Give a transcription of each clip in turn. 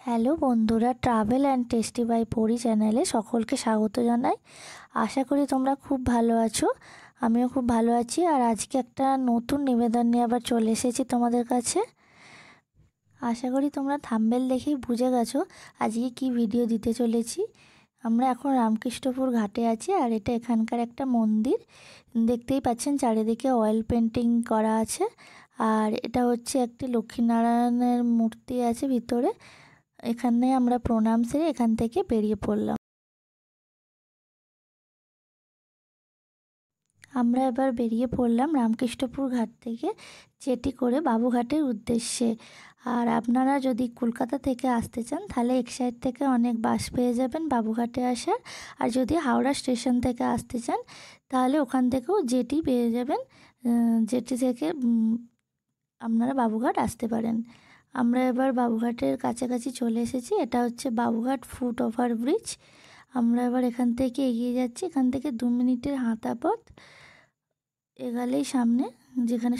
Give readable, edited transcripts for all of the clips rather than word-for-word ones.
Hello বন্ধুরা, travel and tasty by পরি চ্যানেলে সকলকে স্বাগত জানাই। আশা করি তোমরা খুব ভালো আছো। আমিও খুব ভালো আছি। আর আজকে একটা নতুন নিবেদন নিয়ে আবার চলে এসেছি তোমাদের কাছে। আশা করি তোমরা থাম্বনেল দেখেই বুঝে গেছো আজকে কি ভিডিও দিতে চলেছি। আমরা এখন রামকৃষ্ণপুর ঘাটে আছি, আর এটা এখানকার একটা মন্দির। দেখতেই পাচ্ছেন চারিদিকে অয়েল পেন্টিং করা আছে, আর এটা হচ্ছে একটি লক্ষ্মীনারায়ণের মূর্তি আছে ভিতরে। এখানে আমরা প্রণাম সেরে এখান থেকে বেরিয়ে পড়লাম। আমরা এবার বেরিয়ে পড়লাম রামকৃষ্ণপুর ঘাট থেকে জেটি করে বাবুঘাটের উদ্দেশ্যে। আর আপনারা যদি কলকাতা থেকে আসতে চান তাহলে এক সাইড থেকে অনেক বাস পেয়ে যাবেন বাবুঘাটে আসার। আর যদি হাওড়া স্টেশন থেকে আসতে চান তাহলে ওখান থেকেও জেটি পেয়ে যাবেন। জেটি থেকে আপনারা বাবুঘাট আসতে পারেন। আমরা এবার বাবুঘাটের কাছাকাছি চলে এসেছি। এটা হচ্ছে বাবুঘাট ফুট ওভার ব্রিজ। আমরা এবার এখান থেকে এগিয়ে যাচ্ছি। এখান থেকে 2 মিনিটের হাঁটা পথ। এগালেই সামনে যেখানে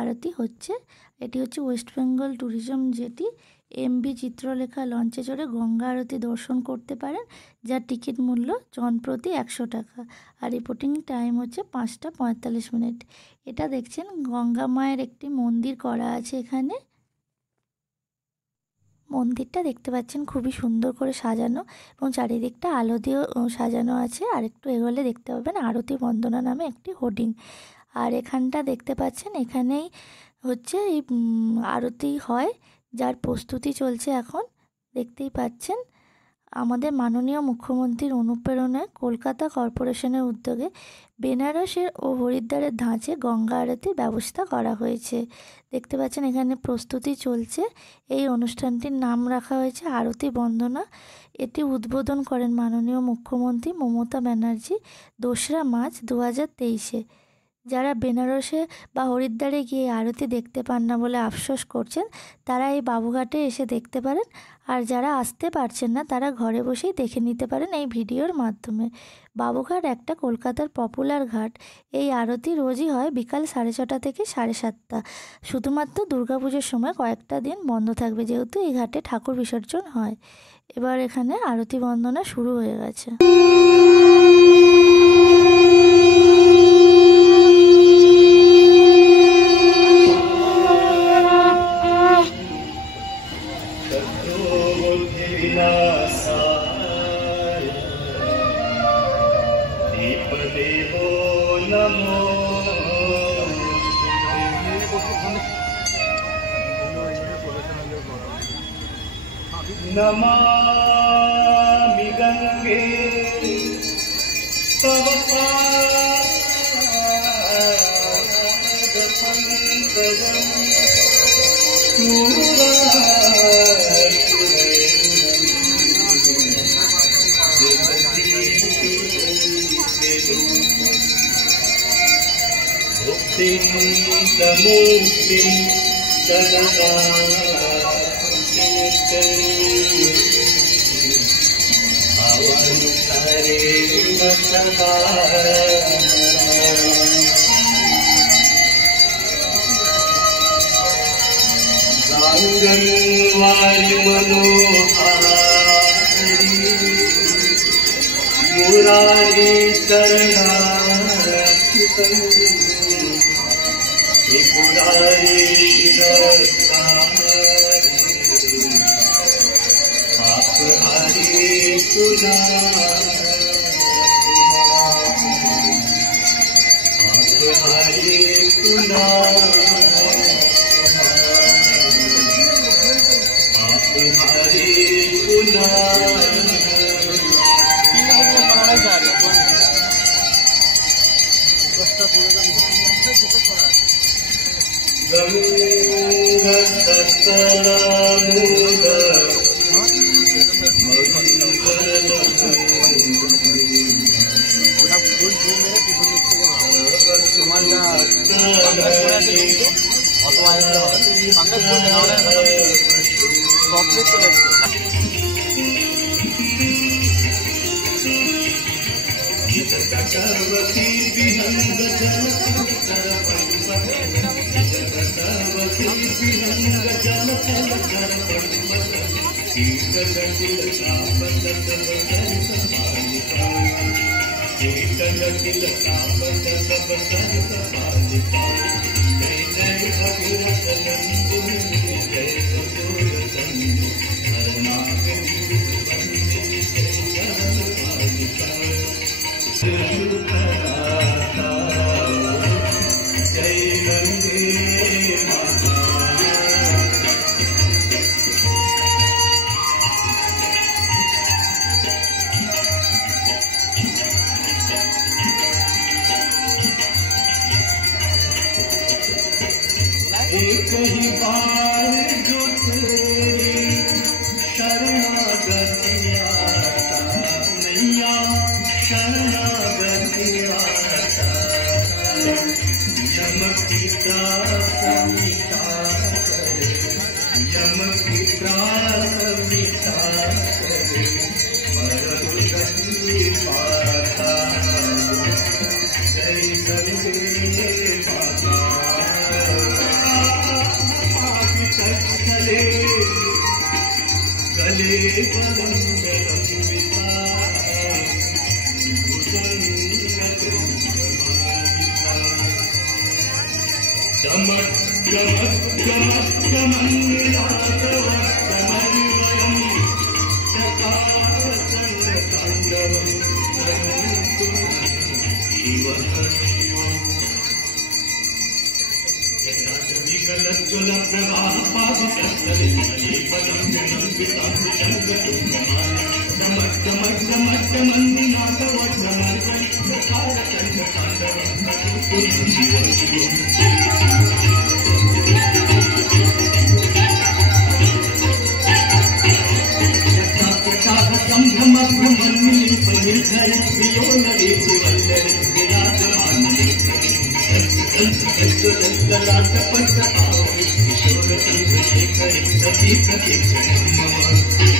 আরতি হচ্ছে, এটি হচ্ছে West Bengal tourism jetty. MB Chitralekha লঞ্চে চড়ে গঙ্গা আরতি দর্শন করতে পারেন, যার টিকিট মূল্য জনপ্রতি 100 টাকা। আর রিপোর্টিং টাইম হচ্ছে 5টা 45 মিনিট। এটা দেখছেন গঙ্গা মায়ের একটি মন্দির করা আছে এখানে। মন্দিরটা দেখতে পাচ্ছেন খুবই সুন্দর করে সাজানো, এবং চারিদিকটা আলো দিয়েও সাজানো আছে। আর একটু এগোলে দেখতে পাবেন আরতি বন্দনা নামে একটি হোর্ডিং। আর এখানটা দেখতে পাচ্ছেন এখানেই হচ্ছে এই আরতি হয়, যার প্রস্তুতি চলছে এখন। দেখতেই পাচ্ছেন আমাদের মাননীয় মুখ্যমন্ত্রীর অনুপ্রেরণায় কলকাতা কর্পোরেশনের উদ্যোগে বেনারসের ও হরিদ্বারের ধাঁচে গঙ্গা আরতির ব্যবস্থা করা হয়েছে। দেখতে পাচ্ছেন এখানে প্রস্তুতি চলছে। এই অনুষ্ঠানটির নাম রাখা হয়েছে আরতি বন্দনা। এটি উদ্বোধন করেন মাননীয় মুখ্যমন্ত্রী মমতা ব্যানার্জি 2রা মার্চ 2023-এ। যারা বেনারসে বা হরিদ্বারে গিয়ে আরতি দেখতে পান না বলে আফসোস করছেন, তারা এই বাবুঘাটে এসে দেখতে পারেন। আর যারা আসতে পারছেন না তারা ঘরে বসেই দেখে নিতে পারেন এই ভিডিওর মাধ্যমে। বাবুঘাট একটা কলকাতার পপুলার ঘাট। এই আরতি রোজই হয় বিকাল 6:30 থেকে 7:30। শুধুমাত্র দুর্গাপুজোর সময় কয়েকটা দিন বন্ধ থাকবে, যেহেতু এই ঘাটে ঠাকুর বিসর্জন হয়। এবার এখানে আরতি বন্দনা শুরু হয়ে গেছে। नमामि गंगे तव पादपङ्कजं भुक्तिं तमूर्तिं सदा गांगनवारि मनोहारी मुरारी चरणार्चितं त्रिपुरारी शिरसारी आपहारी आपहारी गंगा सतनामुद जगतवती विहंग जलकर जगतवती विहंग जलकर शीतल तिलकाप सब सरित बालिका शीतल तिलकाप सब सरित बालिका जय जय भगीरथ नंदिनी जय ससुर चंदी हरनागनी वंदिनी जय चरण बालिका सुखदाता जय वंदे माता एक ही बार जो तेरी शरणागति आता नैया शरणागति आता यम की त्रास मिटा करे यम की त्रास मिटा करे परगति पाता जय गंगे माता गले बलंबिता चमक चमक चमक चमन्नाथवत्तमन्वयम् चकाचन ताण्डवम् शिवः शिवम् विकलज्ज्वल प्रवाह पादितस्थले चमक चमक चमक चमन्नाथवत्तमन्वयम् चकाचन ताण्डवम् शिवः शिवम् निर्धय प्रियो नरेश वल्लभ विराजमान ललाटपट आओ किशोर चंद्रशेखर सती प्रतीक्षण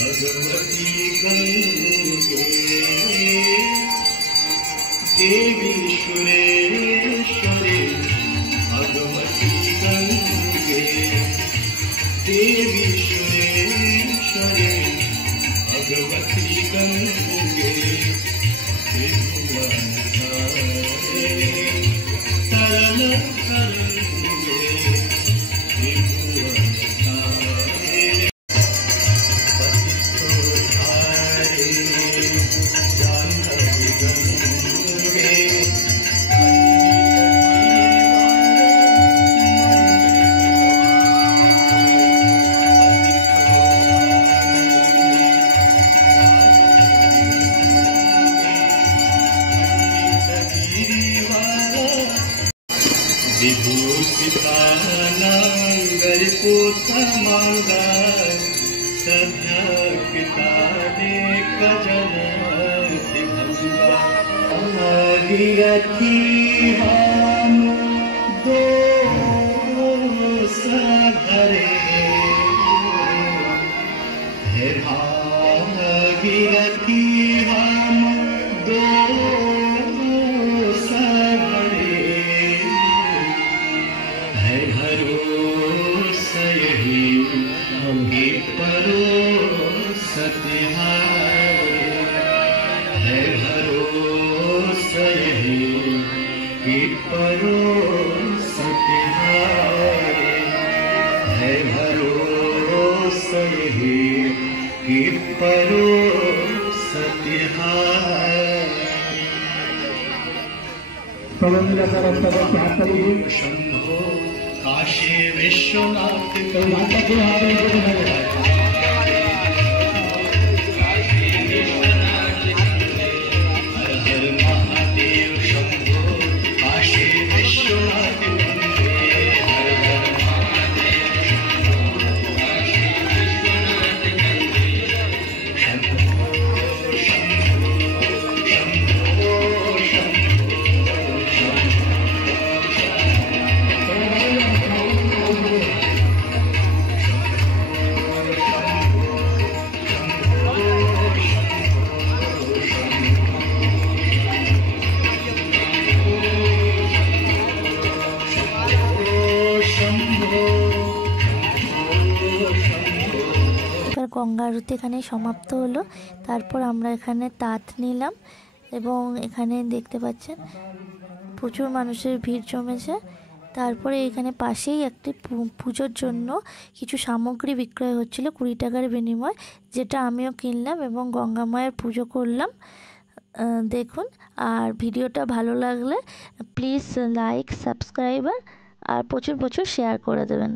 भगवती गंगे देवी सुरेश्वरी भगवती गंगे देवी सुरेश्वरी भगवती गंगे त्रिभुवनधारे तरल तरंगे त्रिभुवनधारे पतितोद्धारिणे जाह्नवी गंगे विभूषितानांगर पोतमांगा सभ्य पिता ने कजनति भंगा भागीरथी हम दो सधरे हे भागीरथी हम दो है भरोसा यही कि परोसतिहारे है भरोसा यही कि परोसतिहारे शंभो काशी विश्वनाथ গঙ্গা আরতি এখানে সমাপ্ত হলো। তারপর আমরা এখানে তাঁত নিলাম এবং এখানে দেখতে পাচ্ছেন প্রচুর মানুষের ভিড় জমেছে। তারপরে এখানে পাশেই একটি পুজোর জন্য কিছু সামগ্রী বিক্রয় হচ্ছিল 20 টাকার বিনিময়, যেটা আমিও কিনলাম এবং গঙ্গা মায়ের পুজো করলাম। দেখুন, আর ভিডিওটা ভালো লাগলে প্লিজ লাইক, সাবস্ক্রাইব আর প্রচুর শেয়ার করে দেবেন।